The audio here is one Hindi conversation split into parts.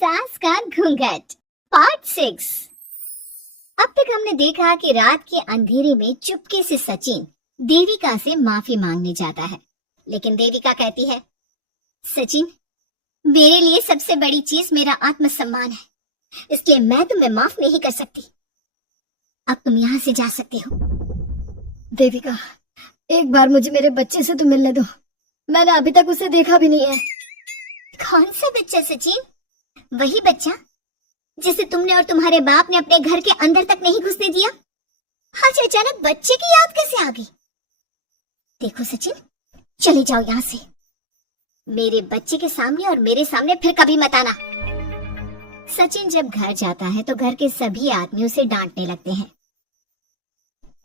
सास का घूंघट पार्ट 6। अब तक हमने देखा कि रात के अंधेरे में चुपके से सचिन देविका से माफी मांगने जाता है, लेकिन देविका कहती है, सचिन, मेरे लिए सबसे बड़ी चीज मेरा आत्मसम्मान है, इसलिए मैं तुम्हें माफ नहीं कर सकती। अब तुम यहाँ से जा सकते हो। देविका, एक बार मुझे मेरे बच्चे से तो मिलने दो। मैंने अभी तक उसे देखा भी नहीं है। कौन सा बच्चा सचिन? वही बच्चा जिसे तुमने और तुम्हारे बाप ने अपने घर के अंदर तक नहीं घुसने दिया। आज अचानक बच्चे की याद कैसे आ गई? देखो सचिन, चले जाओ यहाँ से। मेरे बच्चे के सामने और मेरे सामने फिर कभी मत आना। सचिन जब घर जाता है तो घर के सभी आदमी उसे डांटने लगते हैं।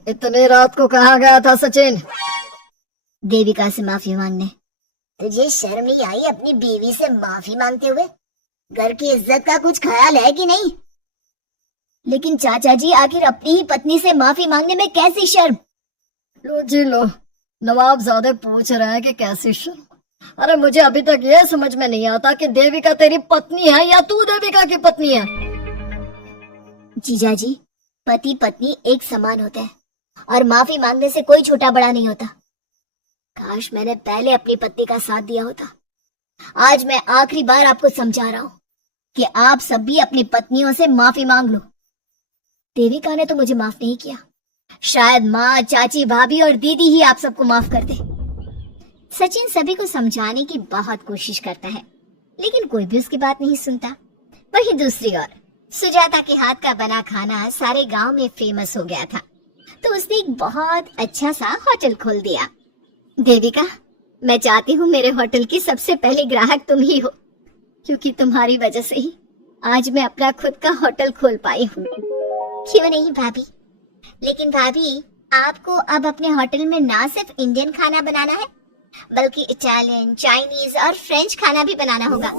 इतने रात को कहाँ गया था सचिन? देविका से माफी मांगने। तुझे शर्म नहीं आई अपनी बीवी से माफी मांगते हुए? घर की इज्जत का कुछ ख्याल है कि नहीं? लेकिन चाचा जी, आखिर अपनी ही पत्नी से माफी मांगने में कैसी शर्म? लो जी लो, नवाबजादे पूछ रहे हैं कि कैसी शर्म। अरे मुझे अभी तक ये समझ में नहीं आता कि देविका तेरी पत्नी है या तू देविका की पत्नी है। जीजा जी, पति पत्नी एक समान होते हैं और माफी मांगने से कोई छोटा बड़ा नहीं होता। काश मैंने पहले अपनी पत्नी का साथ दिया होता। आज मैं आखिरी बार आपको समझा रहा हूँ कि आप सब भी अपनी पत्नियों से माफी मांग लो। देविका ने तो मुझे माफ नहीं किया, शायद माँ, चाची, भाभी और दीदी ही आप सबको माफ कर दे। सचिन सभी को समझाने की बहुत कोशिश करता है, लेकिन कोई भी उसकी बात नहीं सुनता। वहीं दूसरी ओर सुजाता के हाथ का बना खाना सारे गांव में फेमस हो गया था, तो उसने एक बहुत अच्छा सा होटल खोल दिया। देविका, मैं चाहती हूँ मेरे होटल की सबसे पहली ग्राहक तुम ही हो, क्योंकि तुम्हारी वजह से ही आज मैं अपना खुद का होटल खोल पाई हूँ। क्यों नहीं भाभी? लेकिन भाभी, आपको अब अपने होटल में ना सिर्फ इंडियन खाना बनाना है, बल्कि इटालियन, चाइनीज और फ्रेंच खाना भी बनाना होगा।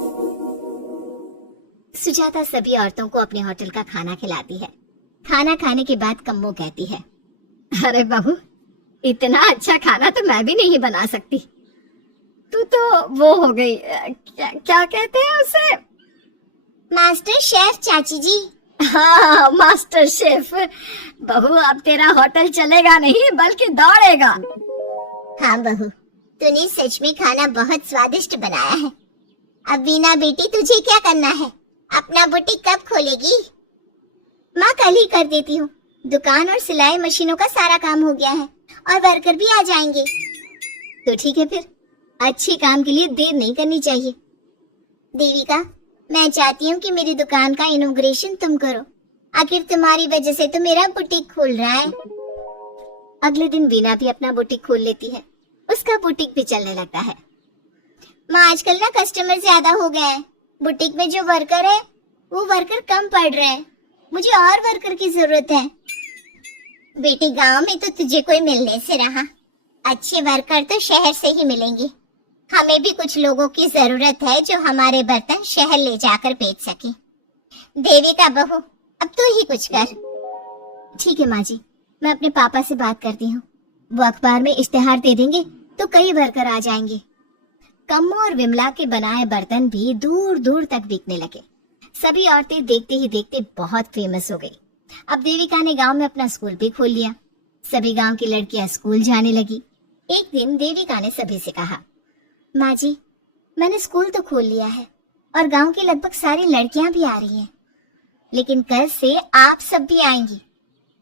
सुजाता सभी औरतों को अपने होटल का खाना खिलाती है। खाना खाने के बाद कम्मो कहती है, अरे बहू, इतना अच्छा खाना तो मैं भी नहीं बना सकती। तू तो वो हो गई, क्या कहते हैं उसे? मास्टर शेफ चाची जी। हाँ, मास्टर शेफ। बहू, अब तेरा होटल चलेगा नहीं बल्कि दौड़ेगा। हाँ बहू, तूने सच में खाना बहुत स्वादिष्ट बनाया है। अब बीना बेटी, तुझे क्या करना है? अपना बुटीक कब खोलेगी? माँ, कल ही कर देती हूँ। दुकान और सिलाई मशीनों का सारा काम हो गया है और वर्कर भी आ जाएंगे। तो ठीक है, फिर अच्छे काम के लिए देर नहीं करनी चाहिए। देविका, मैं चाहती हूँ कि मेरी दुकान का इनॉग्रेशन तुम करो। आखिर तुम्हारी वजह से तो मेरा बुटीक खुल रहा है। अगले दिन वीना भी अपना बुटीक खोल लेती है। उसका बुटीक भी चलने लगता है। माँ, आजकल ना कस्टमर ज्यादा हो गए हैं। बुटीक में जो वर्कर है वो वर्कर कम पड़ रहे हैं। मुझे और वर्कर की जरूरत है। बेटी, गांव में तो तुझे कोई मिलने से रहा। अच्छे वर्कर तो शहर से ही मिलेंगे। हमें भी कुछ लोगों की जरूरत है जो हमारे बर्तन शहर ले जाकर बेच सके। देविका बहू, अब तू ही कुछ कर। ठीक है माँ जी, मैं अपने पापा से बात करती हूँ। वो अखबार में इश्तेहार दे देंगे तो कई वर्कर आ जाएंगे। कम्मो और विमला के बनाए बर्तन भी दूर दूर तक बिकने लगे। सभी औरतें देखते ही देखते बहुत फेमस हो गई। अब देविका ने गांव में अपना स्कूल भी खोल लिया। सभी गांव की लड़कियां स्कूल जाने लगी। एक दिन देविका ने सभी से कहा, माँ जी, मैंने स्कूल तो खोल लिया है और गांव की लगभग सारी लड़कियां भी आ रही हैं, लेकिन कल से आप सब भी आएंगी,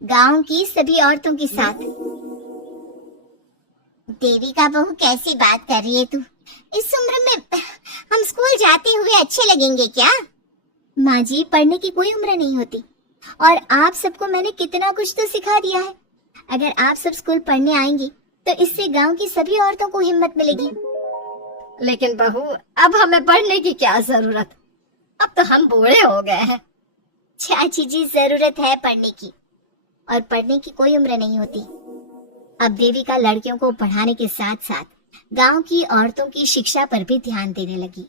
गांव की सभी औरतों के साथ। देविका बहू, कैसी बात कर रही है तू? इस उम्र में हम स्कूल जाते हुए अच्छे लगेंगे क्या? माँ जी, पढ़ने की कोई उम्र नहीं होती और आप सबको मैंने कितना कुछ तो सिखा दिया है। अगर आप सब स्कूल पढ़ने आएंगी तो इससे गांव की सभी औरतों को हिम्मत मिलेगी। लेकिन बहू, अब हमें पढ़ने की क्या जरूरत? अब तो हम बूढ़े हो गए हैं। चाची जी, जरूरत है पढ़ने की, और पढ़ने की कोई उम्र नहीं होती। अब देविका लड़कियों को पढ़ाने के साथ साथ गांव की औरतों की शिक्षा पर भी ध्यान देने लगी।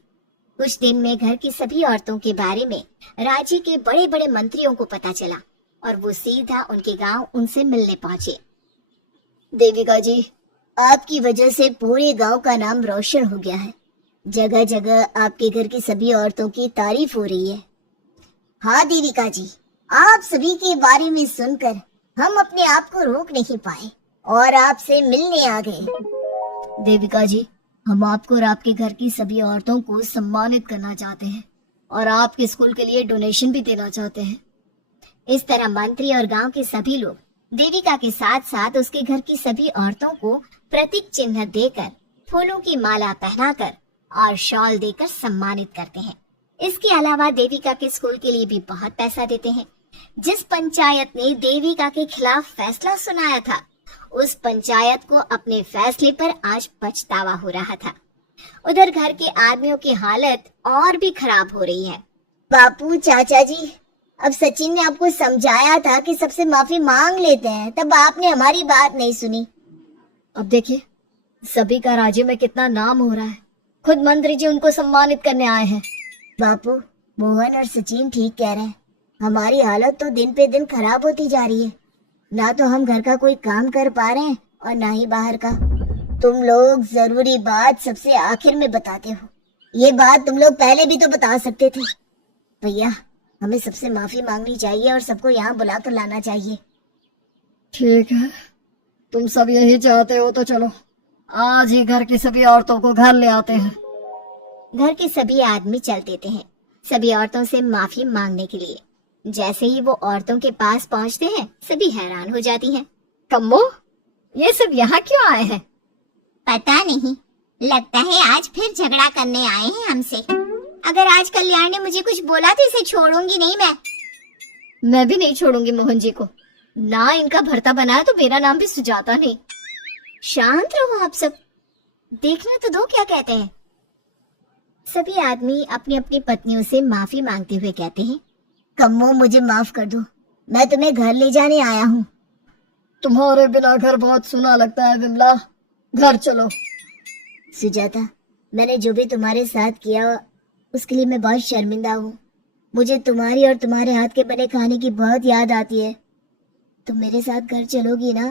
कुछ दिन में घर की सभी औरतों के बारे में राज्य के बड़े बड़े मंत्रियों को पता चला और वो सीधा उनके गांव उनसे मिलने पहुंचे। देविका जी, आपकी वजह से पूरे गांव का नाम रोशन हो गया है। जगह जगह आपके घर की सभी औरतों की तारीफ हो रही है। हाँ देविका जी, आप सभी के बारे में सुनकर हम अपने आप को रोक नहीं पाए और आपसे मिलने आ गए। देविका जी, हम आपको और आपके घर की सभी औरतों को सम्मानित करना चाहते हैं और आपके स्कूल के लिए डोनेशन भी देना चाहते हैं। इस तरह मंत्री और गांव के सभी लोग देविका के साथ साथ उसके घर की सभी औरतों को प्रतीक चिन्ह देकर, फूलों की माला पहनाकर और शॉल देकर सम्मानित करते हैं। इसके अलावा देविका के स्कूल के लिए भी बहुत पैसा देते हैं। जिस पंचायत ने देविका के खिलाफ फैसला सुनाया था, उस पंचायत को अपने फैसले पर आज पछतावा हो रहा था। उधर घर के आदमियों की हालत और भी खराब हो रही है। बापू, चाचा जी, अब सचिन ने आपको समझाया था कि सबसे माफी मांग लेते हैं, तब आपने हमारी बात नहीं सुनी। अब देखिए, सभी का राज्य में कितना नाम हो रहा है। खुद मंत्री जी उनको सम्मानित करने आए हैं। बापू, मोहन और सचिन ठीक कह रहे हैं। हमारी हालत तो दिन पे दिन खराब होती जा रही है। ना तो हम घर का कोई काम कर पा रहे हैं और ना ही बाहर का। तुम लोग जरूरी बात सबसे आखिर में बताते हो। ये बात तुम लोग पहले भी तो बता सकते थे। भैया, हमें सबसे माफी मांगनी चाहिए और सबको यहाँ बुलाकर लाना चाहिए। ठीक है, तुम सब यही चाहते हो तो चलो, आज ही घर की सभी औरतों को घर ले आते हैं। घर के सभी आदमी चल देते हैं सभी औरतों से माफी मांगने के लिए। जैसे ही वो औरतों के पास पहुंचते हैं, सभी हैरान हो जाती हैं। कम्मो, ये सब यहाँ क्यों आए हैं? पता नहीं, लगता है आज फिर झगड़ा करने आए हैं हमसे। अगर आज कल्याण ने मुझे कुछ बोला तो इसे छोड़ूंगी नहीं मैं भी नहीं छोड़ूंगी मोहन जी को। ना इनका भरता बनाया तो मेरा नाम भी सुजाता नहीं। शांत रहो आप सब, देखना तो दो क्या कहते हैं। सभी आदमी अपनी अपनी पत्नियों से माफी मांगते हुए कहते हैं, कम्मो, मुझे माफ कर दो, मैं तुम्हें घर ले जाने आया हूँ। तुम्हारे बिना घर बहुत सुना लगता है विमला, घर चलो। सुजाता, मैंने जो भी तुम्हारे साथ किया उसके लिए मैं बहुत शर्मिंदा हूँ। मुझे तुम्हारी और तुम्हारे हाथ के बने खाने की बहुत याद आती है। तुम मेरे साथ घर चलोगी ना?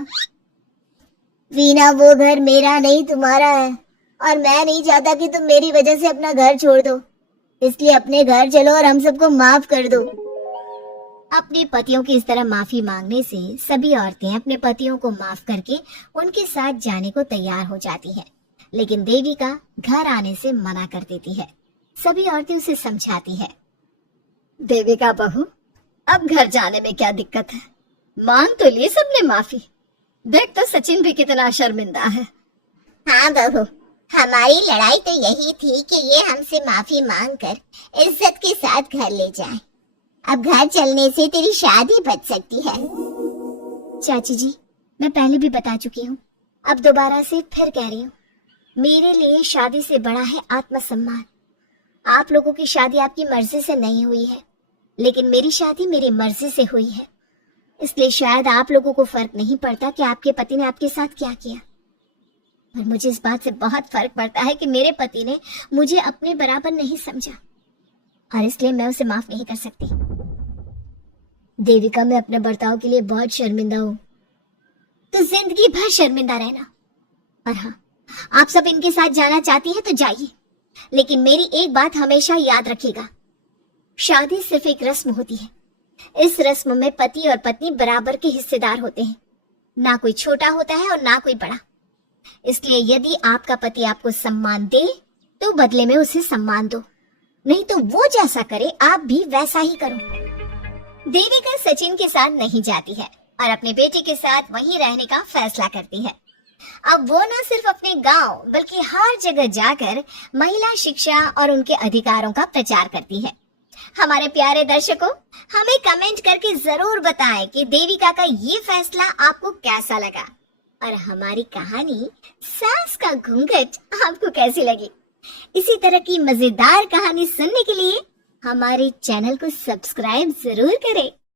वीना, वो घर मेरा नहीं तुम्हारा है और मैं नहीं चाहता कि तुम मेरी वजह से अपना घर छोड़ दो। इसलिए अपने घर चलो और हम सबको माफ कर दो। अपने पतियों की इस तरह माफी मांगने से सभी औरतें अपने पतियों को माफ करके उनके साथ जाने को तैयार हो जाती हैं। लेकिन देविका घर आने से मना कर देती है। सभी औरतें उसे समझाती है, देविका बहू, अब घर जाने में क्या दिक्कत है? मांग तो लिए सबने माफी। देख तो सचिन भी कितना शर्मिंदा है। हाँ बहू, हमारी लड़ाई तो यही थी कि ये हमसे माफी मांगकर इज्जत के साथ घर ले जाए। अब घर चलने से तेरी शादी बच सकती है। चाची जी, मैं पहले भी बता चुकी हूँ, अब दोबारा से फिर कह रही हूँ, मेरे लिए शादी से बड़ा है आत्मसम्मान। आप लोगों की शादी आपकी मर्जी से नहीं हुई है, लेकिन मेरी शादी मेरी मर्जी से हुई है। इसलिए शायद आप लोगों को फर्क नहीं पड़ता कि आपके पति ने आपके साथ क्या किया, पर मुझे इस बात से बहुत फर्क पड़ता है कि मेरे पति ने मुझे अपने बराबर नहीं समझा और इसलिए मैं उसे माफ नहीं कर सकती। देविका, मैं अपने बर्ताव के लिए बहुत शर्मिंदा हूँ। तो जिंदगी भर शर्मिंदा रहना। और हाँ, आप सब इनके साथ जाना चाहती हैं तो जाइए, लेकिन मेरी एक बात हमेशा याद रखिएगा, शादी सिर्फ एक रस्म होती है। इस रस्म में पति और पत्नी बराबर के हिस्सेदार होते हैं, ना कोई छोटा होता है और ना कोई बड़ा। इसलिए यदि आपका पति आपको सम्मान दे तो बदले में उसे सम्मान दो, नहीं तो वो जैसा करे आप भी वैसा ही करो। देविका सचिन के साथ नहीं जाती है और अपने बेटे के साथ वहीं रहने का फैसला करती है। अब वो न सिर्फ अपने गांव बल्कि हर जगह जाकर महिला शिक्षा और उनके अधिकारों का प्रचार करती है। हमारे प्यारे दर्शकों, हमें कमेंट करके जरूर बताएं कि देविका का ये फैसला आपको कैसा लगा और हमारी कहानी सास का घूंघट आपको कैसी लगी। इसी तरह की मजेदार कहानी सुनने के लिए हमारे चैनल को सब्सक्राइब जरूर करें।